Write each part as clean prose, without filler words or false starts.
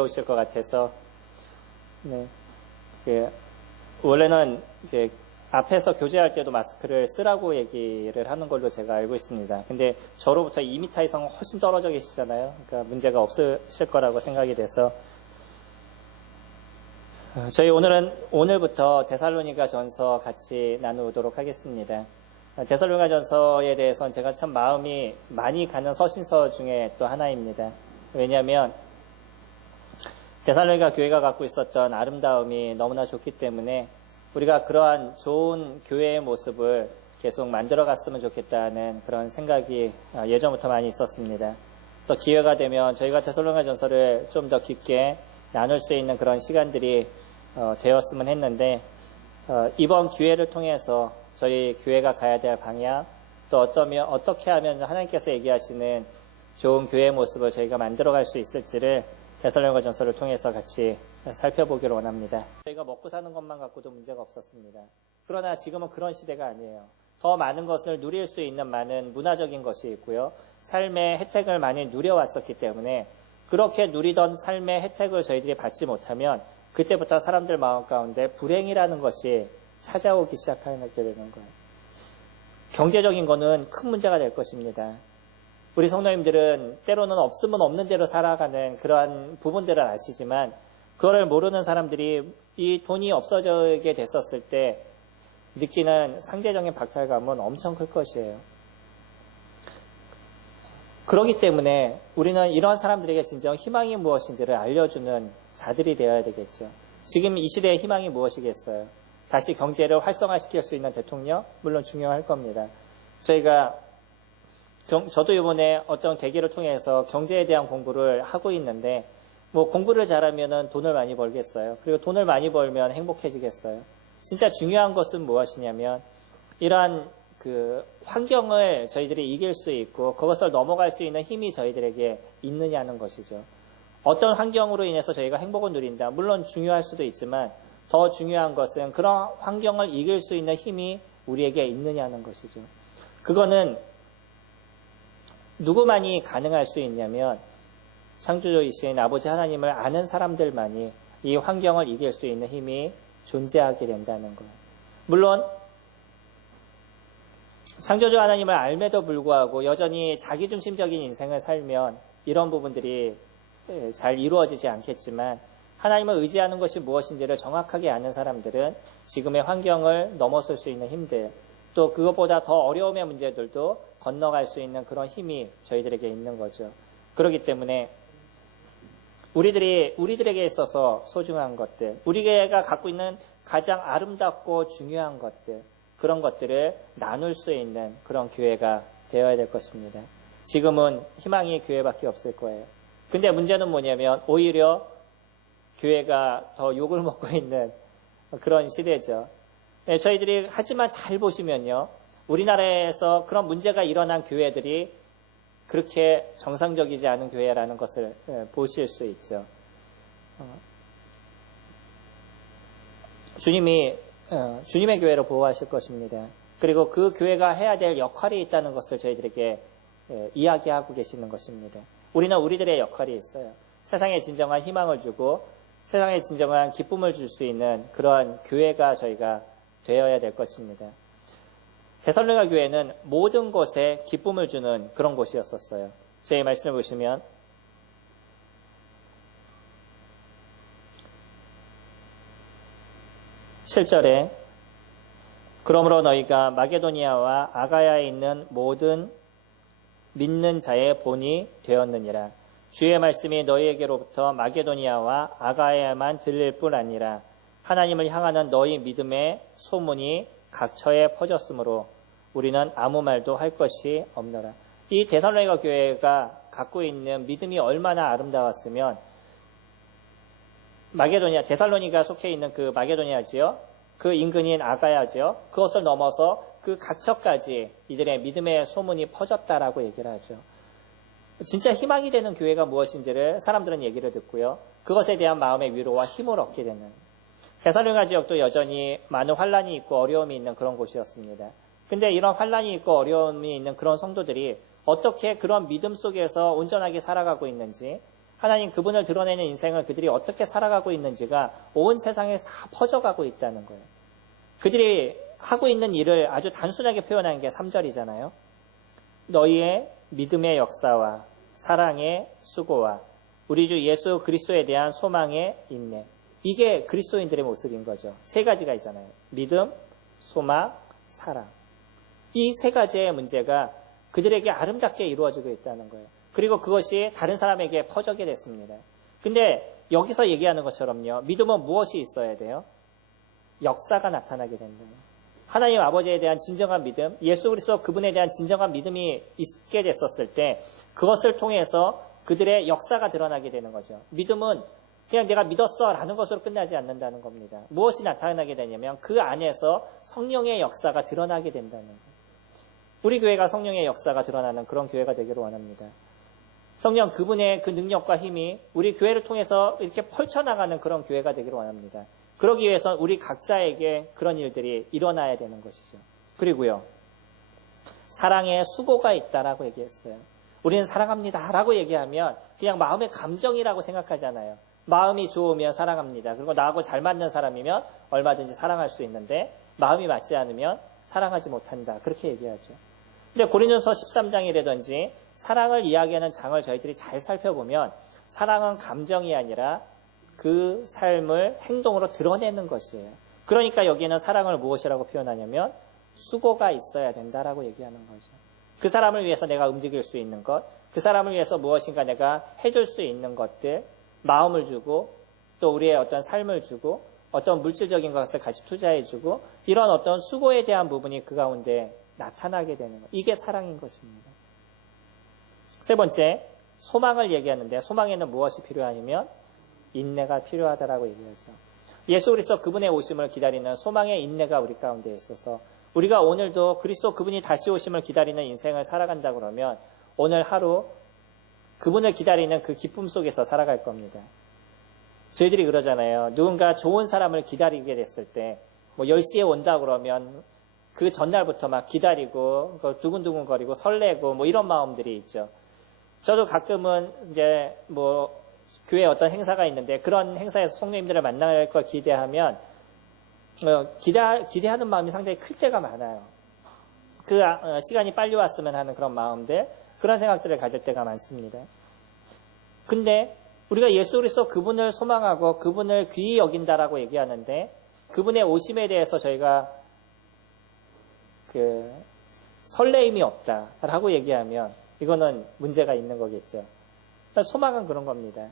배우실 것 같아서, 네. 원래는 이제 앞에서 교제할 때도 마스크를 쓰라고 얘기를 하는 걸로 제가 알고 있습니다. 근데 저로부터 2m 이상 훨씬 떨어져 계시잖아요. 그러니까 문제가 없으실 거라고 생각이 돼서, 저희 오늘부터 데살로니가 전서 같이 나누도록 하겠습니다. 데살로니가 전서에 대해서는 제가 참 마음이 많이 가는 서신서 중에 또 하나입니다. 왜냐하면 데살로니가 교회가 갖고 있었던 아름다움이 너무나 좋기 때문에 우리가 그러한 좋은 교회의 모습을 계속 만들어 갔으면 좋겠다는 그런 생각이 예전부터 많이 있었습니다. 그래서 기회가 되면 저희가 데살로니가 전서를 좀 더 깊게 나눌 수 있는 그런 시간들이 되었으면 했는데, 이번 기회를 통해서 저희 교회가 가야 될 방향, 또 어떻게 하면 하나님께서 얘기하시는 좋은 교회의 모습을 저희가 만들어갈 수 있을지를 데살로니가 전서를 통해서 같이 살펴보기를 원합니다. 저희가 먹고 사는 것만 갖고도 문제가 없었습니다. 그러나 지금은 그런 시대가 아니에요. 더 많은 것을 누릴 수 있는 많은 문화적인 것이 있고요. 삶의 혜택을 많이 누려왔었기 때문에 그렇게 누리던 삶의 혜택을 저희들이 받지 못하면 그때부터 사람들 마음 가운데 불행이라는 것이 찾아오기 시작하게 되는 거예요. 경제적인 거는 큰 문제가 될 것입니다. 우리 성도님들은 때로는 없으면 없는 대로 살아가는 그러한 부분들을 아시지만, 그거를 모르는 사람들이 이 돈이 없어지게 됐었을 때 느끼는 상대적인 박탈감은 엄청 클 것이에요. 그렇기 때문에 우리는 이런 사람들에게 진정 희망이 무엇인지를 알려주는 자들이 되어야 되겠죠. 지금 이 시대의 희망이 무엇이겠어요? 다시 경제를 활성화시킬 수 있는 대통령? 물론 중요할 겁니다. 저도 이번에 어떤 계기를 통해서 경제에 대한 공부를 하고 있는데, 공부를 잘하면 돈을 많이 벌겠어요? 그리고 돈을 많이 벌면 행복해지겠어요? 진짜 중요한 것은 무엇이냐면, 이러한 환경을 저희들이 이길 수 있고 그것을 넘어갈 수 있는 힘이 저희들에게 있느냐는 것이죠. 어떤 환경으로 인해서 저희가 행복을 누린다. 물론 중요할 수도 있지만 더 중요한 것은 그런 환경을 이길 수 있는 힘이 우리에게 있느냐는 것이죠. 그거는 누구만이 가능할 수 있냐면 창조주이신 아버지 하나님을 아는 사람들만이 이 환경을 이길 수 있는 힘이 존재하게 된다는 거예요. 물론 창조주 하나님을 알매도 불구하고 여전히 자기중심적인 인생을 살면 이런 부분들이 잘 이루어지지 않겠지만, 하나님을 의지하는 것이 무엇인지를 정확하게 아는 사람들은 지금의 환경을 넘어설 수 있는 힘들, 또 그것보다 더 어려움의 문제들도 건너갈 수 있는 그런 힘이 저희들에게 있는 거죠. 그렇기 때문에 우리들에게 있어서 소중한 것들, 우리가 갖고 있는 가장 아름답고 중요한 것들, 그런 것들을 나눌 수 있는 그런 교회가 되어야 될 것입니다. 지금은 희망이 교회밖에 없을 거예요. 근데 문제는 뭐냐면 오히려 교회가 더 욕을 먹고 있는 그런 시대죠. 저희들이 하지만 잘 보시면요, 우리나라에서 그런 문제가 일어난 교회들이 그렇게 정상적이지 않은 교회라는 것을 보실 수 있죠. 주님의 교회로 보호하실 것입니다. 그리고 그 교회가 해야 될 역할이 있다는 것을 저희들에게 이야기하고 계시는 것입니다. 우리는 우리들의 역할이 있어요. 세상에 진정한 희망을 주고 세상에 진정한 기쁨을 줄 수 있는 그러한 교회가 저희가 되어야 될 것입니다. 데살로니가 교회는 모든 곳에 기쁨을 주는 그런 곳이었었어요. 저희 말씀을 보시면 7절에 그러므로 너희가 마게도니아와 아가야에 있는 모든 믿는 자의 본이 되었느니라. 주의 말씀이 너희에게로부터 마게도니아와 아가야에만 들릴 뿐 아니라 하나님을 향하는 너희 믿음의 소문이 각처에 퍼졌으므로 우리는 아무 말도 할 것이 없노라. 이 데살로니가 교회가 갖고 있는 믿음이 얼마나 아름다웠으면 데살로니가 속해 있는 그 마게도니아지요, 그 인근인 아가야지요, 그것을 넘어서 그 각처까지 이들의 믿음의 소문이 퍼졌다라고 얘기를 하죠. 진짜 희망이 되는 교회가 무엇인지를 사람들은 얘기를 듣고요, 그것에 대한 마음의 위로와 힘을 얻게 되는, 데살로니가 지역도 여전히 많은 환란이 있고 어려움이 있는 그런 곳이었습니다. 근데 이런 환란이 있고 어려움이 있는 그런 성도들이 어떻게 그런 믿음 속에서 온전하게 살아가고 있는지, 하나님 그분을 드러내는 인생을 그들이 어떻게 살아가고 있는지가 온 세상에 다 퍼져가고 있다는 거예요. 그들이 하고 있는 일을 아주 단순하게 표현하는 게 3절이잖아요. 너희의 믿음의 역사와 사랑의 수고와 우리 주 예수 그리스도에 대한 소망의 인내. 이게 그리스도인들의 모습인 거죠. 세 가지가 있잖아요. 믿음, 소망, 사랑. 이 세 가지의 문제가 그들에게 아름답게 이루어지고 있다는 거예요. 그리고 그것이 다른 사람에게 퍼져게 됐습니다. 근데 여기서 얘기하는 것처럼요. 믿음은 무엇이 있어야 돼요? 역사가 나타나게 된다. 하나님 아버지에 대한 진정한 믿음, 예수 그리스도 그분에 대한 진정한 믿음이 있게 됐었을 때 그것을 통해서 그들의 역사가 드러나게 되는 거죠. 믿음은 그냥 내가 믿었어 라는 것으로 끝나지 않는다는 겁니다. 무엇이 나타나게 되냐면 그 안에서 성령의 역사가 드러나게 된다는 거예요. 우리 교회가 성령의 역사가 드러나는 그런 교회가 되기를 원합니다. 성령 그분의 그 능력과 힘이 우리 교회를 통해서 이렇게 펼쳐나가는 그런 교회가 되기를 원합니다. 그러기 위해서는 우리 각자에게 그런 일들이 일어나야 되는 것이죠. 그리고요. 사랑에 수고가 있다라고 얘기했어요. 우리는 사랑합니다 라고 얘기하면 그냥 마음의 감정이라고 생각하잖아요. 마음이 좋으면 사랑합니다. 그리고 나하고 잘 맞는 사람이면 얼마든지 사랑할 수 있는데 마음이 맞지 않으면 사랑하지 못한다. 그렇게 얘기하죠. 근데 고린도서 13장이라든지 사랑을 이야기하는 장을 저희들이 잘 살펴보면 사랑은 감정이 아니라 그 삶을 행동으로 드러내는 것이에요. 그러니까 여기에는 사랑을 무엇이라고 표현하냐면 수고가 있어야 된다라고 얘기하는 거죠. 그 사람을 위해서 내가 움직일 수 있는 것, 그 사람을 위해서 무엇인가 내가 해줄 수 있는 것들, 마음을 주고 또 우리의 어떤 삶을 주고 어떤 물질적인 것을 같이 투자해주고 이런 어떤 수고에 대한 부분이 그 가운데 나타나게 되는 것. 이게 사랑인 것입니다. 세 번째, 소망을 얘기하는데 소망에는 무엇이 필요하냐면 인내가 필요하다라고 얘기하죠. 예수 그리스도 그분의 오심을 기다리는 소망의 인내가 우리 가운데 있어서 우리가 오늘도 그리스도 그분이 다시 오심을 기다리는 인생을 살아간다 그러면 오늘 하루 그분을 기다리는 그 기쁨 속에서 살아갈 겁니다. 저희들이 그러잖아요. 누군가 좋은 사람을 기다리게 됐을 때 뭐 10시에 온다 그러면 그 전날부터 막 기다리고 두근두근거리고 설레고 뭐 이런 마음들이 있죠. 저도 가끔은 이제 뭐 교회에 어떤 행사가 있는데 그런 행사에서 성도님들을 만날 걸 기대하면 기대하는 마음이 상당히 클 때가 많아요. 그 시간이 빨리 왔으면 하는 그런 마음들, 그런 생각들을 가질 때가 많습니다. 근데 우리가 예수 그리스도 그분을 소망하고 그분을 귀히 여긴다라고 얘기하는데 그분의 오심에 대해서 저희가 설레임이 없다라고 얘기하면 이거는 문제가 있는 거겠죠. 소망은 그런 겁니다.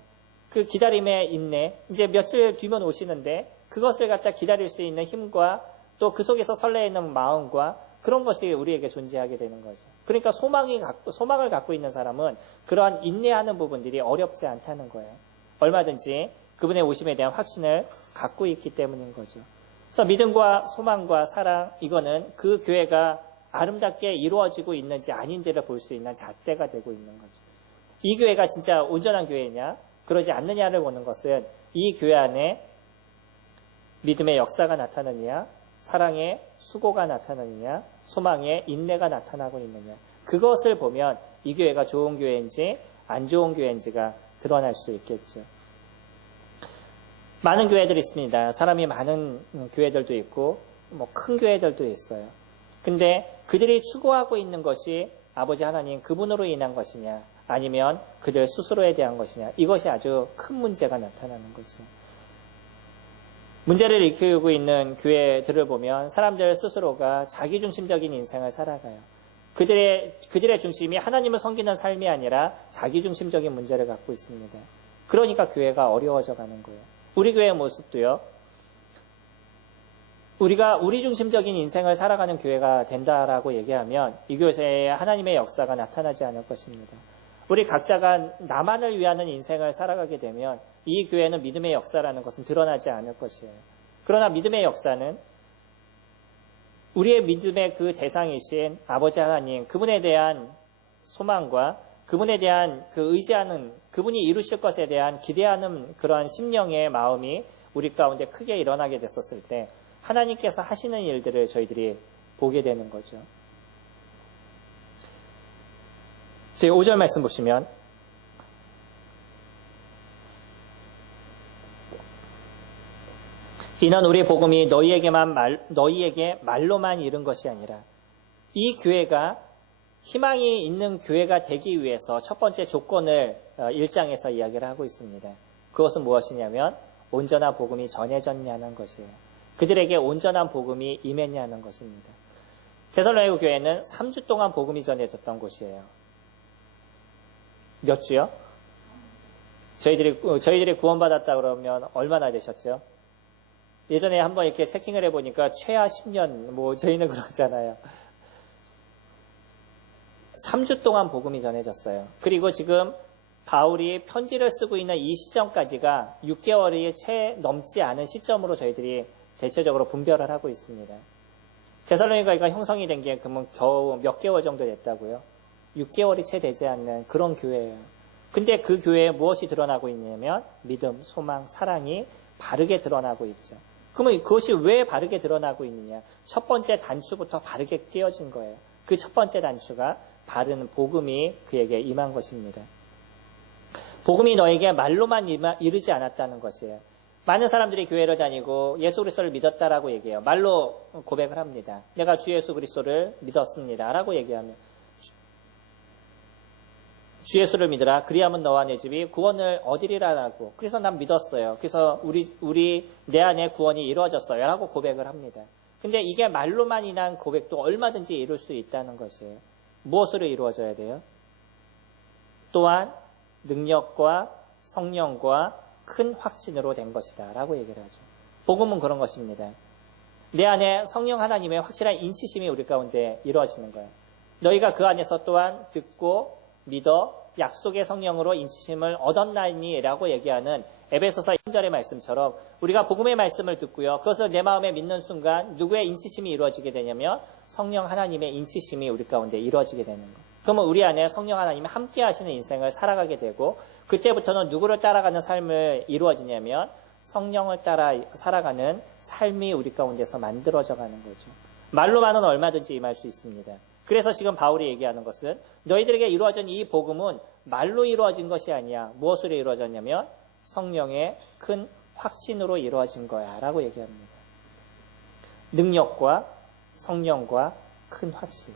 그 기다림의 인내, 이제 며칠 뒤면 오시는데 그것을 갖다 기다릴 수 있는 힘과 또 그 속에서 설레이는 마음과 그런 것이 우리에게 존재하게 되는 거죠. 그러니까 소망을 갖고 있는 사람은 그러한 인내하는 부분들이 어렵지 않다는 거예요. 얼마든지 그분의 오심에 대한 확신을 갖고 있기 때문인 거죠. 그래서 믿음과 소망과 사랑, 이거는 그 교회가 아름답게 이루어지고 있는지 아닌지를 볼 수 있는 잣대가 되고 있는 거죠. 이 교회가 진짜 온전한 교회냐, 그러지 않느냐를 보는 것은 이 교회 안에 믿음의 역사가 나타나느냐, 사랑의 수고가 나타나느냐, 소망의 인내가 나타나고 있느냐, 그것을 보면 이 교회가 좋은 교회인지 안 좋은 교회인지가 드러날 수 있겠죠. 많은 교회들이 있습니다. 사람이 많은 교회들도 있고 뭐 큰 교회들도 있어요. 근데 그들이 추구하고 있는 것이 아버지 하나님 그분으로 인한 것이냐, 아니면 그들 스스로에 대한 것이냐, 이것이 아주 큰 문제가 나타나는 것이에요. 문제를 일으키고 있는 교회들을 보면 사람들 스스로가 자기중심적인 인생을 살아가요. 그들의 중심이 하나님을 섬기는 삶이 아니라 자기중심적인 문제를 갖고 있습니다. 그러니까 교회가 어려워져 가는 거예요. 우리 교회의 모습도요. 우리가 우리 중심적인 인생을 살아가는 교회가 된다라고 얘기하면 이 교회에 하나님의 역사가 나타나지 않을 것입니다. 우리 각자가 나만을 위하는 인생을 살아가게 되면 이 교회는 믿음의 역사라는 것은 드러나지 않을 것이에요. 그러나 믿음의 역사는 우리의 믿음의 그 대상이신 아버지 하나님, 그분에 대한 소망과 그분에 대한 그 의지하는, 그분이 이루실 것에 대한 기대하는 그러한 심령의 마음이 우리 가운데 크게 일어나게 됐었을 때 하나님께서 하시는 일들을 저희들이 보게 되는 거죠. 저희 5절 말씀 보시면 이는 우리 복음이 너희에게 말로만 이른 것이 아니라 이 교회가 희망이 있는 교회가 되기 위해서 첫 번째 조건을 1장에서 이야기를 하고 있습니다. 그것은 무엇이냐면 온전한 복음이 전해졌냐는 것이에요. 그들에게 온전한 복음이 임했냐는 것입니다. 데살로니가 교회는 3주 동안 복음이 전해졌던 곳이에요. 몇 주요? 저희들이 구원받았다 그러면 얼마나 되셨죠? 예전에 한번 이렇게 체킹을 해보니까 최하 10년, 저희는 그러잖아요. 3주 동안 복음이 전해졌어요. 그리고 지금 바울이 편지를 쓰고 있는 이 시점까지가 6개월이 채 넘지 않은 시점으로 저희들이 대체적으로 분별을 하고 있습니다. 데살로니가가 형성이 된 게 그러면 겨우 몇 개월 정도 됐다고요? 6개월이 채 되지 않는 그런 교회예요. 근데 그 교회에 무엇이 드러나고 있냐면 믿음, 소망, 사랑이 바르게 드러나고 있죠. 그러면 그것이 왜 바르게 드러나고 있느냐? 첫 번째 단추부터 바르게 띄어진 거예요. 그 첫 번째 단추가 바른 복음이 그에게 임한 것입니다. 복음이 너에게 말로만 이르지 않았다는 것이에요. 많은 사람들이 교회를 다니고 예수 그리스도를 믿었다라고 얘기해요. 말로 고백을 합니다. 내가 주 예수 그리스도를 믿었습니다. 라고 얘기하면 주 예수를 믿으라. 그리하면 너와 내 집이 구원을 얻으리라라고. 그래서 난 믿었어요. 그래서 내 안에 구원이 이루어졌어요. 라고 고백을 합니다. 근데 이게 말로만 인한 고백도 얼마든지 이룰 수 있다는 것이에요. 무엇으로 이루어져야 돼요? 또한 능력과 성령과 큰 확신으로 된 것이다 라고 얘기를 하죠. 복음은 그런 것입니다. 내 안에 성령 하나님의 확실한 인치심이 우리 가운데 이루어지는 거예요. 너희가 그 안에서 또한 듣고 믿어 약속의 성령으로 인치심을 얻었나니 라고 얘기하는 에베소서 1절의 말씀처럼 우리가 복음의 말씀을 듣고요. 그것을 내 마음에 믿는 순간 누구의 인치심이 이루어지게 되냐면 성령 하나님의 인치심이 우리 가운데 이루어지게 되는 거예요. 그러면 우리 안에 성령 하나님이 함께 하시는 인생을 살아가게 되고 그때부터는 누구를 따라가는 삶을 이루어지냐면 성령을 따라 살아가는 삶이 우리 가운데서 만들어져 가는 거죠. 말로만은 얼마든지 임할 수 있습니다. 그래서 지금 바울이 얘기하는 것은 너희들에게 이루어진 이 복음은 말로 이루어진 것이 아니야. 무엇으로 이루어졌냐면 성령의 큰 확신으로 이루어진 거야 라고 얘기합니다. 능력과 성령과 큰 확신.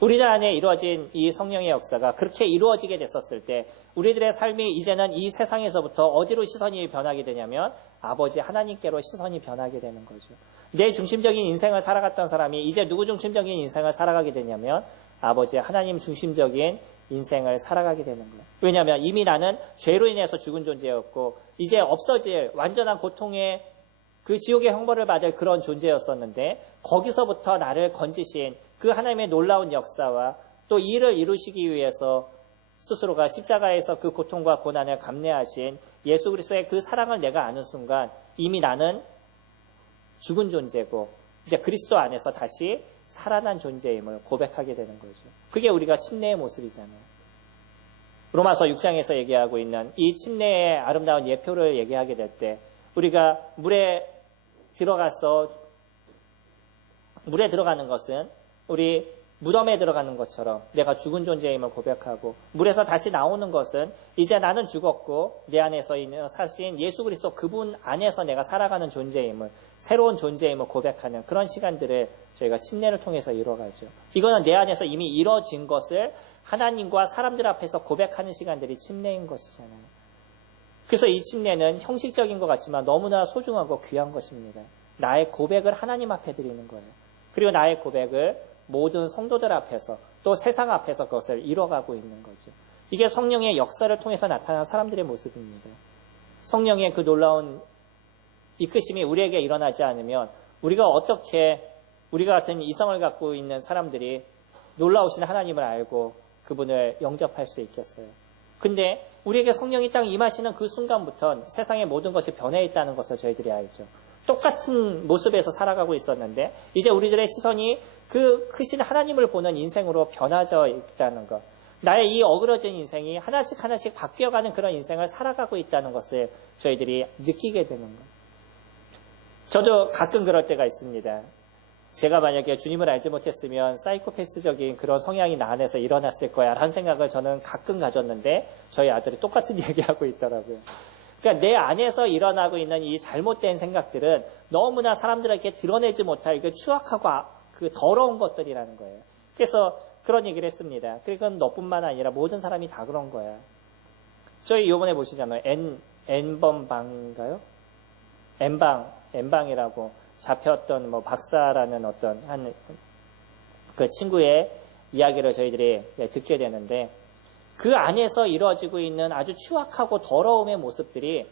우리들 안에 이루어진 이 성령의 역사가 그렇게 이루어지게 됐었을 때 우리들의 삶이 이제는 이 세상에서부터 어디로 시선이 변하게 되냐면 아버지 하나님께로 시선이 변하게 되는 거죠. 내 중심적인 인생을 살아갔던 사람이 이제 누구 중심적인 인생을 살아가게 되냐면 아버지 하나님 중심적인 인생을 살아가게 되는 거예요. 왜냐하면 이미 나는 죄로 인해서 죽은 존재였고 이제 없어질 완전한 고통의 그 지옥의 형벌을 받을 그런 존재였었는데 거기서부터 나를 건지신 그 하나님의 놀라운 역사와 또 이 일을 이루시기 위해서 스스로가 십자가에서 그 고통과 고난을 감내하신 예수 그리스도의 그 사랑을 내가 아는 순간 이미 나는 죽은 존재고 이제 그리스도 안에서 다시 살아난 존재임을 고백하게 되는 거죠. 그게 우리가 침례의 모습이잖아요. 로마서 6장에서 얘기하고 있는 이 침례의 아름다운 예표를 얘기하게 될 때 우리가 물에 들어가는 것은 우리 무덤에 들어가는 것처럼 내가 죽은 존재임을 고백하고 물에서 다시 나오는 것은 이제 나는 죽었고 내 안에서 있는 사신 예수 그리스도 그분 안에서 내가 살아가는 존재임을 새로운 존재임을 고백하는 그런 시간들을 저희가 침례를 통해서 이루어가죠. 이거는 내 안에서 이미 이루어진 것을 하나님과 사람들 앞에서 고백하는 시간들이 침례인 것이잖아요. 그래서 이 침례는 형식적인 것 같지만 너무나 소중하고 귀한 것입니다. 나의 고백을 하나님 앞에 드리는 거예요. 그리고 나의 고백을 모든 성도들 앞에서 또 세상 앞에서 그것을 이뤄가고 있는 거죠. 이게 성령의 역사를 통해서 나타난 사람들의 모습입니다. 성령의 그 놀라운 이끄심이 우리에게 일어나지 않으면 우리가 어떻게 우리가 같은 이성을 갖고 있는 사람들이 놀라우신 하나님을 알고 그분을 영접할 수 있겠어요. 근데 우리에게 성령이 딱 임하시는 그 순간부터 세상의 모든 것이 변해 있다는 것을 저희들이 알죠. 똑같은 모습에서 살아가고 있었는데 이제 우리들의 시선이 그 크신 하나님을 보는 인생으로 변화져 있다는 것. 나의 이 어그러진 인생이 하나씩 하나씩 바뀌어가는 그런 인생을 살아가고 있다는 것을 저희들이 느끼게 되는 것. 저도 가끔 그럴 때가 있습니다. 제가 만약에 주님을 알지 못했으면 사이코패스적인 그런 성향이 나 안에서 일어났을 거야 라는 생각을 저는 가끔 가졌는데 저희 아들이 똑같은 얘기하고 있더라고요. 그러니까 내 안에서 일어나고 있는 이 잘못된 생각들은 너무나 사람들에게 드러내지 못할 그 추악하고 그 더러운 것들이라는 거예요. 그래서 그런 얘기를 했습니다. 그건 너뿐만 아니라 모든 사람이 다 그런 거야. 저희 요번에 보시잖아요. N번방인가요? N방이라고 잡혔던 뭐 박사라는 어떤 한 그 친구의 이야기를 저희들이 듣게 되는데 그 안에서 이루어지고 있는 아주 추악하고 더러움의 모습들이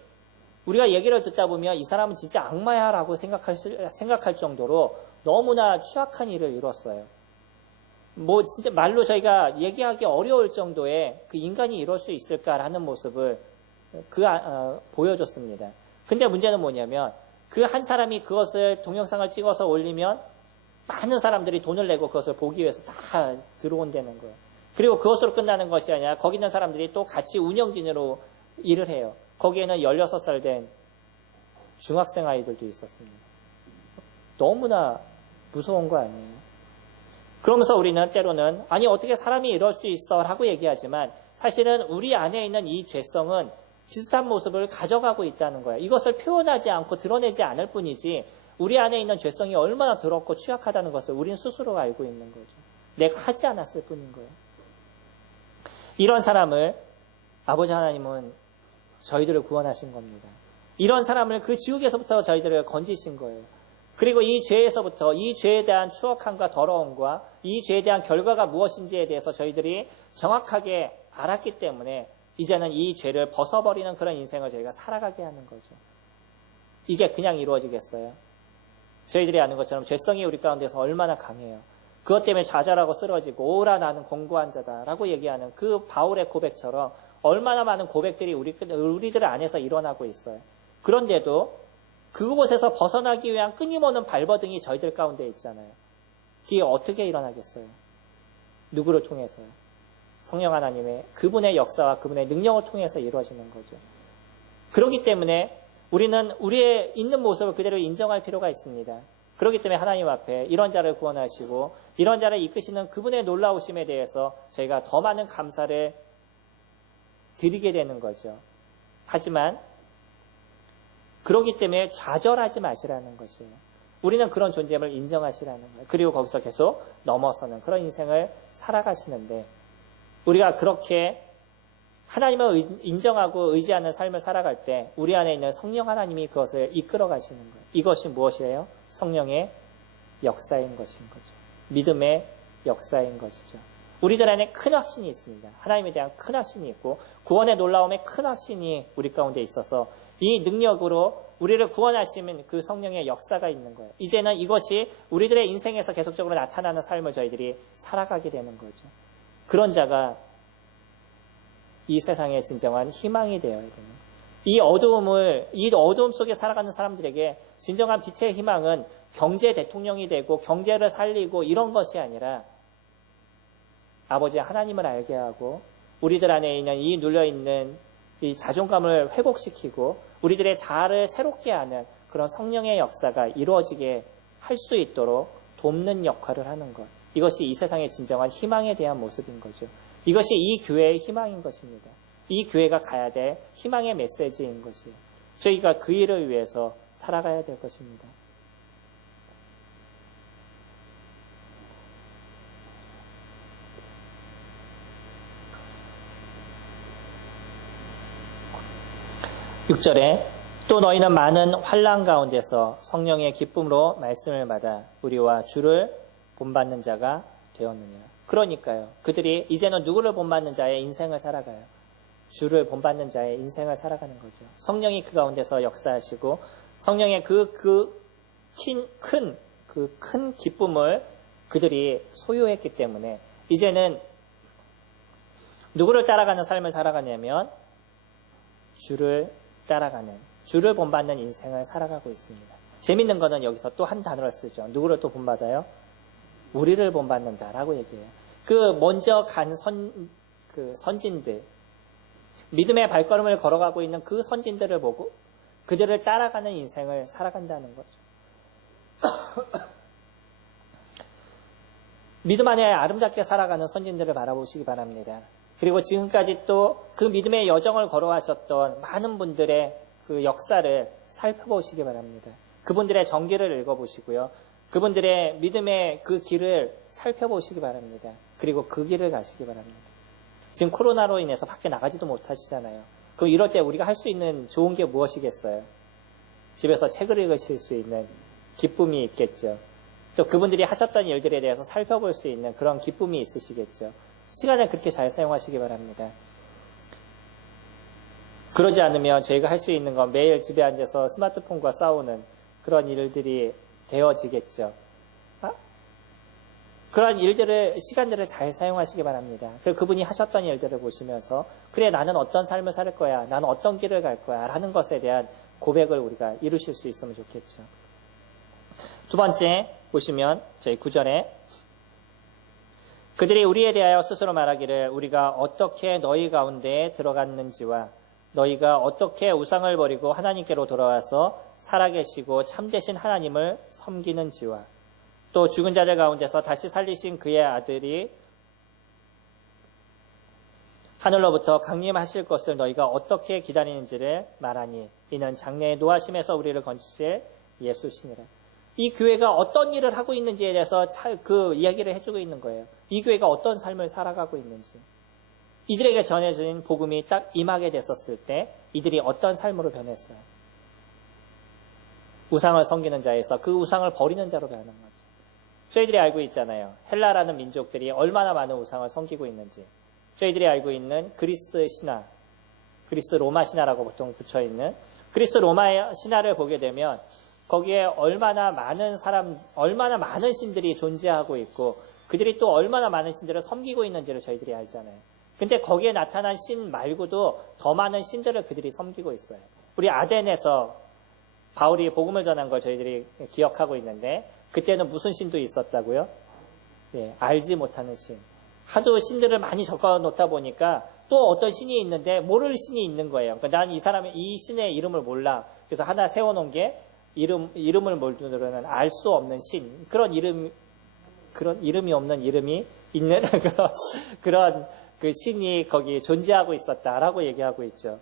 우리가 얘기를 듣다 보면 이 사람은 진짜 악마야라고 생각할 정도로 너무나 추악한 일을 이뤘어요. 뭐 진짜 말로 저희가 얘기하기 어려울 정도의 그 인간이 이럴 수 있을까라는 모습을 보여줬습니다. 근데 문제는 뭐냐면 그 한 사람이 그것을 동영상을 찍어서 올리면 많은 사람들이 돈을 내고 그것을 보기 위해서 다 들어온다는 거예요. 그리고 그것으로 끝나는 것이 아니라 거기 있는 사람들이 또 같이 운영진으로 일을 해요. 거기에는 16살 된 중학생 아이들도 있었습니다. 너무나 무서운 거 아니에요? 그러면서 우리는 때로는 아니 어떻게 사람이 이럴 수 있어 라고 얘기하지만 사실은 우리 안에 있는 이 죄성은 비슷한 모습을 가져가고 있다는 거예요. 이것을 표현하지 않고 드러내지 않을 뿐이지 우리 안에 있는 죄성이 얼마나 더럽고 취약하다는 것을 우린 스스로 알고 있는 거죠. 내가 하지 않았을 뿐인 거예요. 이런 사람을 아버지 하나님은 저희들을 구원하신 겁니다. 이런 사람을 그 지옥에서부터 저희들을 건지신 거예요. 그리고 이 죄에서부터 이 죄에 대한 추악함과 더러움과 이 죄에 대한 결과가 무엇인지에 대해서 저희들이 정확하게 알았기 때문에 이제는 이 죄를 벗어버리는 그런 인생을 저희가 살아가게 하는 거죠. 이게 그냥 이루어지겠어요? 저희들이 아는 것처럼 죄성이 우리 가운데서 얼마나 강해요. 그것 때문에 좌절하고 쓰러지고 오라 나는 공고한 자다라고 얘기하는 그 바울의 고백처럼 얼마나 많은 고백들이 우리들 안에서 일어나고 있어요. 그런데도 그곳에서 벗어나기 위한 끊임없는 발버둥이 저희들 가운데 있잖아요. 그게 어떻게 일어나겠어요? 누구를 통해서요? 성령 하나님의 그분의 역사와 그분의 능력을 통해서 이루어지는 거죠. 그렇기 때문에 우리는 우리의 있는 모습을 그대로 인정할 필요가 있습니다. 그렇기 때문에 하나님 앞에 이런 자를 구원하시고 이런 자를 이끄시는 그분의 놀라우심에 대해서 저희가 더 많은 감사를 드리게 되는 거죠. 하지만 그렇기 때문에 좌절하지 마시라는 것이에요. 우리는 그런 존재임을 인정하시라는 거예요. 그리고 거기서 계속 넘어서는 그런 인생을 살아가시는데 우리가 그렇게 하나님을 인정하고 의지하는 삶을 살아갈 때 우리 안에 있는 성령 하나님이 그것을 이끌어 가시는 거예요. 이것이 무엇이에요? 성령의 역사인 것인 거죠. 믿음의 역사인 것이죠. 우리들 안에 큰 확신이 있습니다. 하나님에 대한 큰 확신이 있고 구원의 놀라움에 큰 확신이 우리 가운데 있어서 이 능력으로 우리를 구원하시는 그 성령의 역사가 있는 거예요. 이제는 이것이 우리들의 인생에서 계속적으로 나타나는 삶을 저희들이 살아가게 되는 거죠. 그런 자가 이 세상의 진정한 희망이 되어야 되는 거예요. 이 어두움 속에 살아가는 사람들에게 진정한 빛의 희망은 경제 대통령이 되고 경제를 살리고 이런 것이 아니라 아버지 하나님을 알게 하고 우리들 안에 있는 이 눌려있는 이 자존감을 회복시키고 우리들의 자아를 새롭게 하는 그런 성령의 역사가 이루어지게 할 수 있도록 돕는 역할을 하는 것. 이것이 이 세상의 진정한 희망에 대한 모습인 거죠. 이것이 이 교회의 희망인 것입니다. 이 교회가 가야 될 희망의 메시지인 것이에요. 저희가 그 일을 위해서 살아가야 될 것입니다. (6절에) 또 너희는 많은 환난 가운데서 성령의 기쁨으로 말씀을 받아 우리와 주를 본받는 자가 되었느니라. 그러니까요. 그들이 이제는 누구를 본받는 자의 인생을 살아가요. 주를 본받는 자의 인생을 살아가는 거죠. 성령이 그 가운데서 역사하시고 성령의 큰 기쁨을 그들이 소유했기 때문에 이제는 누구를 따라가는 삶을 살아가냐면 주를 따라가는, 주를 본받는 인생을 살아가고 있습니다. 재밌는 거는 여기서 또 한 단어를 쓰죠. 누구를 또 본받아요? 우리를 본받는다라고 얘기해요. 그 먼저 간 선진들, 믿음의 발걸음을 걸어가고 있는 그 선진들을 보고 그들을 따라가는 인생을 살아간다는 거죠. 믿음 안에 아름답게 살아가는 선진들을 바라보시기 바랍니다. 그리고 지금까지 또 그 믿음의 여정을 걸어가셨던 많은 분들의 그 역사를 살펴보시기 바랍니다. 그분들의 전기를 읽어보시고요. 그분들의 믿음의 그 길을 살펴보시기 바랍니다. 그리고 그 길을 가시기 바랍니다. 지금 코로나로 인해서 밖에 나가지도 못하시잖아요. 그럼 이럴 때 우리가 할 수 있는 좋은 게 무엇이겠어요? 집에서 책을 읽으실 수 있는 기쁨이 있겠죠. 또 그분들이 하셨던 일들에 대해서 살펴볼 수 있는 그런 기쁨이 있으시겠죠. 시간을 그렇게 잘 사용하시기 바랍니다. 그러지 않으면 저희가 할 수 있는 건 매일 집에 앉아서 스마트폰과 싸우는 그런 일들이 되어지겠죠. 그런 시간들을 잘 사용하시기 바랍니다. 그분이 하셨던 일들을 보시면서, 그래, 나는 어떤 삶을 살 거야, 나는 어떤 길을 갈 거야, 라는 것에 대한 고백을 우리가 이루실 수 있으면 좋겠죠. 두 번째, 보시면, 저희 9절에, 그들이 우리에 대하여 스스로 말하기를 우리가 어떻게 너희 가운데에 들어갔는지와 너희가 어떻게 우상을 버리고 하나님께로 돌아와서 살아계시고 참되신 하나님을 섬기는지와 또 죽은 자들 가운데서 다시 살리신 그의 아들이 하늘로부터 강림하실 것을 너희가 어떻게 기다리는지를 말하니 이는 장래의 노하심에서 우리를 건지실 예수시니라. 이 교회가 어떤 일을 하고 있는지에 대해서 그 이야기를 해주고 있는 거예요. 이 교회가 어떤 삶을 살아가고 있는지. 이들에게 전해진 복음이 딱 임하게 됐었을 때 이들이 어떤 삶으로 변했어요. 우상을 섬기는 자에서 그 우상을 버리는 자로 변하는 거죠. 저희들이 알고 있잖아요. 헬라라는 민족들이 얼마나 많은 우상을 섬기고 있는지. 저희들이 알고 있는 그리스 신화, 그리스 로마 신화라고 보통 붙여있는 그리스 로마 신화를 보게 되면 거기에 얼마나 많은 신들이 존재하고 있고 그들이 또 얼마나 많은 신들을 섬기고 있는지를 저희들이 알잖아요. 근데 거기에 나타난 신 말고도 더 많은 신들을 그들이 섬기고 있어요. 우리 아덴에서 바울이 복음을 전한 걸 저희들이 기억하고 있는데 그때는 무슨 신도 있었다고요? 예, 알지 못하는 신. 하도 신들을 많이 적어 놓다 보니까 또 어떤 신이 있는데 모를 신이 있는 거예요. 그러니까 난 이 신의 이름을 몰라. 그래서 하나 세워놓은 게 이름을 모르는 알 수 없는 신. 그런 이름이 없는 이름이 있는 그런 그 신이 거기 존재하고 있었다라고 얘기하고 있죠.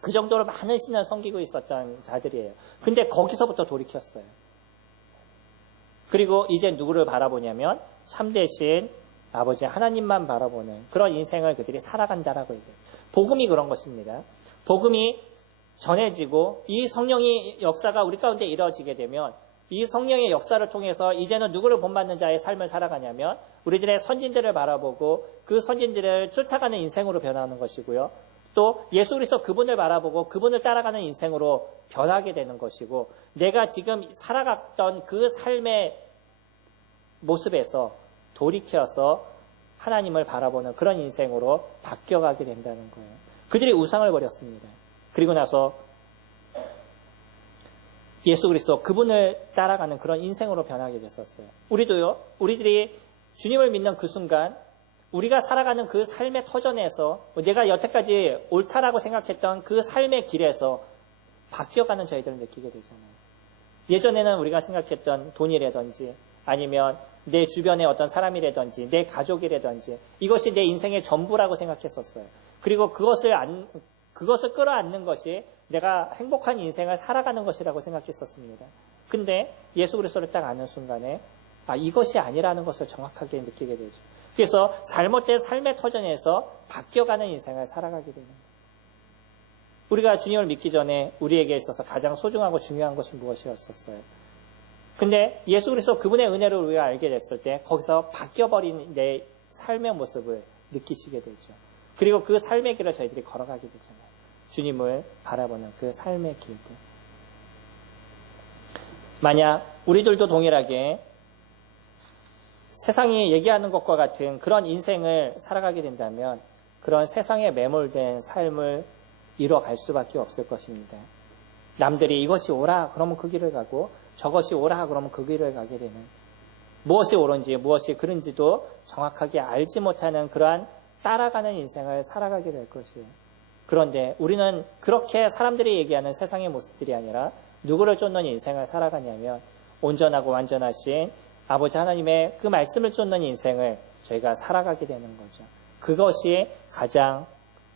그 정도로 많은 신을 섬기고 있었던 자들이에요. 근데 거기서부터 돌이켰어요. 그리고 이제 누구를 바라보냐면 참되신 아버지 하나님만 바라보는 그런 인생을 그들이 살아간다라고 얘기해요. 복음이 그런 것입니다. 복음이 전해지고 이 성령의 역사가 우리 가운데 이루어지게 되면 이 성령의 역사를 통해서 이제는 누구를 본받는 자의 삶을 살아가냐면 우리들의 선진들을 바라보고 그 선진들을 쫓아가는 인생으로 변하는 것이고요. 또 예수 그리스도 그분을 바라보고 그분을 따라가는 인생으로 변하게 되는 것이고 내가 지금 살아갔던 그 삶의 모습에서 돌이켜서 하나님을 바라보는 그런 인생으로 바뀌어가게 된다는 거예요. 그들이 우상을 버렸습니다. 그리고 나서 예수 그리스도 그분을 따라가는 그런 인생으로 변하게 됐었어요. 우리도요. 우리들이 주님을 믿는 그 순간 우리가 살아가는 그 삶의 터전에서 내가 여태까지 옳다라고 생각했던 그 삶의 길에서 바뀌어가는 저희들을 느끼게 되잖아요. 예전에는 우리가 생각했던 돈이라든지 아니면 내 주변의 어떤 사람이라든지 내 가족이라든지 이것이 내 인생의 전부라고 생각했었어요. 그리고 그것을 끌어안는 것이 내가 행복한 인생을 살아가는 것이라고 생각했었습니다. 근데 예수 그리스도를 딱 아는 순간에 이것이 아니라는 것을 정확하게 느끼게 되죠. 그래서 잘못된 삶의 터전에서 바뀌어가는 인생을 살아가게 됩니다. 우리가 주님을 믿기 전에 우리에게 있어서 가장 소중하고 중요한 것이 무엇이었었어요? 근데 예수 그리스도 그분의 은혜를 우리가 알게 됐을 때 거기서 바뀌어버린 내 삶의 모습을 느끼시게 되죠. 그리고 그 삶의 길을 저희들이 걸어가게 되잖아요. 주님을 바라보는 그 삶의 길들. 만약 우리들도 동일하게 세상이 얘기하는 것과 같은 그런 인생을 살아가게 된다면 그런 세상에 매몰된 삶을 이뤄갈 수밖에 없을 것입니다. 남들이 이것이 옳아 그러면 그 길을 가고 저것이 옳아 그러면 그 길을 가게 되는 무엇이 옳은지 무엇이 그른지도 정확하게 알지 못하는 그러한 따라가는 인생을 살아가게 될 것이에요. 그런데 우리는 그렇게 사람들이 얘기하는 세상의 모습들이 아니라 누구를 쫓는 인생을 살아가냐면 온전하고 완전하신 아버지 하나님의 그 말씀을 쫓는 인생을 저희가 살아가게 되는 거죠. 그것이 가장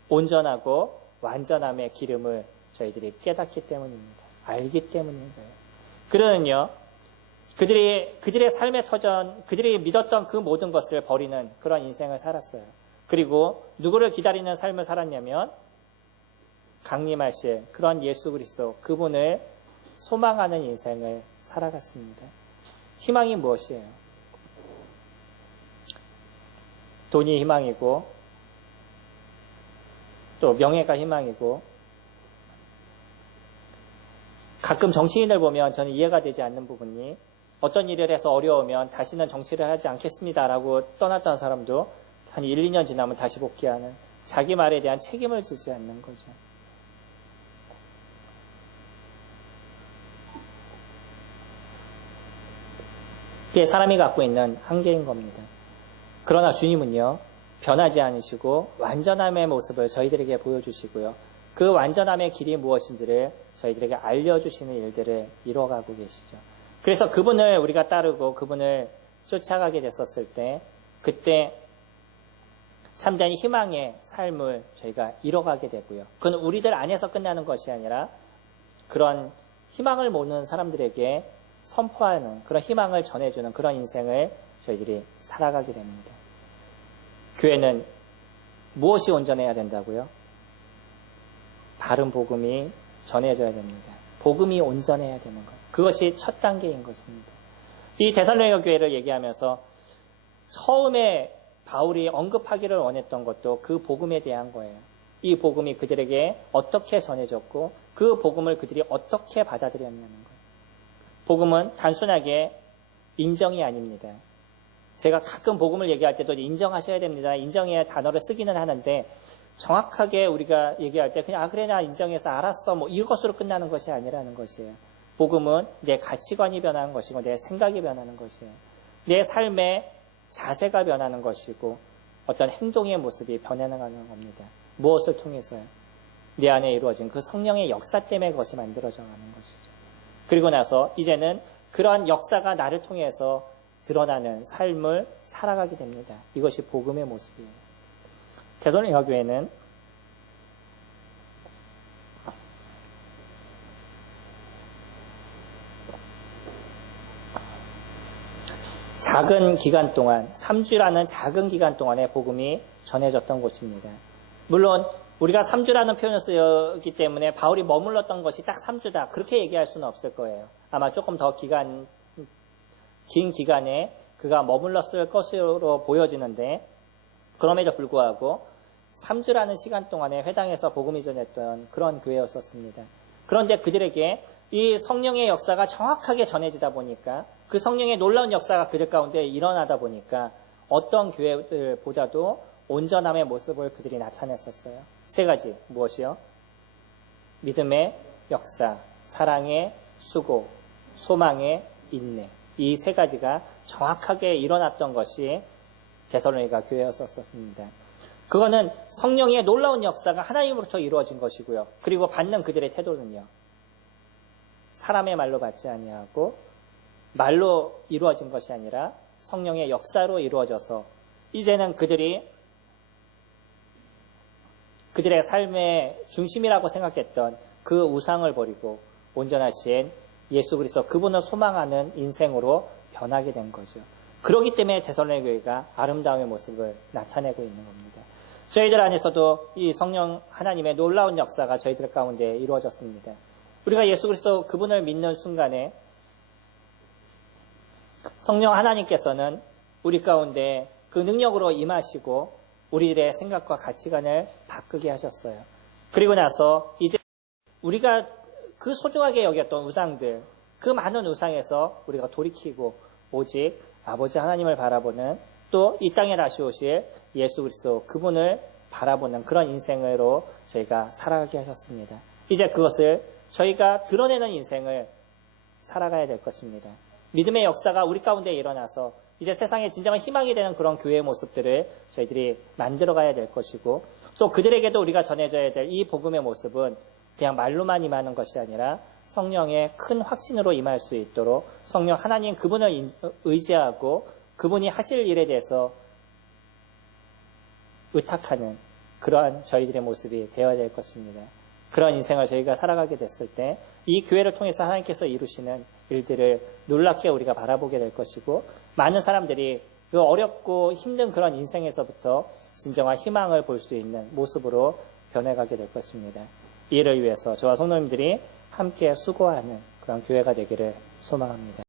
온전하고 완전함의 기름을 저희들이 깨닫기 때문입니다. 알기 때문인 거예요. 그러는요, 그들의 삶의 터전, 그들이 믿었던 그 모든 것을 버리는 그런 인생을 살았어요. 그리고 누구를 기다리는 삶을 살았냐면 강림하실 그런 예수 그리스도, 그분을 소망하는 인생을 살아갔습니다. 희망이 무엇이에요? 돈이 희망이고 또 명예가 희망이고, 가끔 정치인을 보면 저는 이해가 되지 않는 부분이, 어떤 일을 해서 어려우면 다시는 정치를 하지 않겠습니다라고 떠났던 사람도 한 1, 2년 지나면 다시 복귀하는, 자기 말에 대한 책임을 지지 않는 거죠. 그게 사람이 갖고 있는 한계인 겁니다. 그러나 주님은요, 변하지 않으시고 완전함의 모습을 저희들에게 보여주시고요, 그 완전함의 길이 무엇인지를 저희들에게 알려주시는 일들을 이뤄가고 계시죠. 그래서 그분을 우리가 따르고 그분을 쫓아가게 됐었을 때, 그때 참된 희망의 삶을 저희가 이뤄가게 되고요. 그건 우리들 안에서 끝나는 것이 아니라 그런 희망을 모르는 사람들에게 선포하는, 그런 희망을 전해주는 그런 인생을 저희들이 살아가게 됩니다. 교회는 무엇이 온전해야 된다고요? 바른 복음이 전해져야 됩니다. 복음이 온전해야 되는 것. 그것이 첫 단계인 것입니다. 이 데살로니가 교회를 얘기하면서 처음에 바울이 언급하기를 원했던 것도 그 복음에 대한 거예요. 이 복음이 그들에게 어떻게 전해졌고 그 복음을 그들이 어떻게 받아들였냐는 거예요. 복음은 단순하게 인정이 아닙니다. 제가 가끔 복음을 얘기할 때도 인정하셔야 됩니다. 인정의 단어를 쓰기는 하는데, 정확하게 우리가 얘기할 때 그냥 그래 나 인정해서 알았어 뭐 이것으로 끝나는 것이 아니라는 것이에요. 복음은 내 가치관이 변하는 것이고 내 생각이 변하는 것이에요. 내 삶의 자세가 변하는 것이고 어떤 행동의 모습이 변해나가는 겁니다. 무엇을 통해서요? 내 안에 이루어진 그 성령의 역사 때문에 그것이 만들어져 가는 것이죠. 그리고 나서 이제는 그러한 역사가 나를 통해서 드러나는 삶을 살아가게 됩니다. 이것이 복음의 모습이에요. 데살로니가 교회는 작은 기간 동안, 3주라는 작은 기간 동안에 복음이 전해졌던 곳입니다. 물론 우리가 3주라는 표현을 쓰기 때문에 바울이 머물렀던 것이 딱 3주다, 그렇게 얘기할 수는 없을 거예요. 아마 조금 더 긴 기간에 그가 머물렀을 것으로 보여지는데, 그럼에도 불구하고 3주라는 시간 동안에 회당에서 복음이 전했던 그런 교회였었습니다. 그런데 그들에게 이 성령의 역사가 정확하게 전해지다 보니까, 그 성령의 놀라운 역사가 그들 가운데 일어나다 보니까 어떤 교회들보다도 온전함의 모습을 그들이 나타냈었어요. 세 가지. 무엇이요? 믿음의 역사, 사랑의 수고, 소망의 인내. 이 세 가지가 정확하게 일어났던 것이 데살로니가 교회였었습니다. 그거는 성령의 놀라운 역사가 하나님으로부터 이루어진 것이고요. 그리고 받는 그들의 태도는요, 사람의 말로 받지 아니하고 말로 이루어진 것이 아니라 성령의 역사로 이루어져서 이제는 그들의 삶의 중심이라고 생각했던 그 우상을 버리고 온전하신 예수 그리스도, 그분을 소망하는 인생으로 변하게 된 거죠. 그렇기 때문에 데살로니가 교회가 아름다움의 모습을 나타내고 있는 겁니다. 저희들 안에서도 이 성령 하나님의 놀라운 역사가 저희들 가운데 이루어졌습니다. 우리가 예수 그리스도 그분을 믿는 순간에 성령 하나님께서는 우리 가운데 그 능력으로 임하시고 우리들의 생각과 가치관을 바꾸게 하셨어요. 그리고 나서 이제 우리가 그 소중하게 여겼던 우상들, 그 많은 우상에서 우리가 돌이키고 오직 아버지 하나님을 바라보는, 또 이 땅에 나시오실 예수 그리스도 그분을 바라보는 그런 인생으로 저희가 살아가게 하셨습니다. 이제 그것을 저희가 드러내는 인생을 살아가야 될 것입니다. 믿음의 역사가 우리 가운데 일어나서 이제 세상에 진정한 희망이 되는 그런 교회의 모습들을 저희들이 만들어가야 될 것이고, 또 그들에게도 우리가 전해줘야 될 이 복음의 모습은 그냥 말로만 임하는 것이 아니라 성령의 큰 확신으로 임할 수 있도록 성령 하나님 그분을 의지하고 그분이 하실 일에 대해서 의탁하는 그러한 저희들의 모습이 되어야 될 것입니다. 그런 인생을 저희가 살아가게 됐을 때 이 교회를 통해서 하나님께서 이루시는 일들을 놀랍게 우리가 바라보게 될 것이고, 많은 사람들이 그 어렵고 힘든 그런 인생에서부터 진정한 희망을 볼 수 있는 모습으로 변해가게 될 것입니다. 이를 위해서 저와 성도님들이 함께 수고하는 그런 교회가 되기를 소망합니다.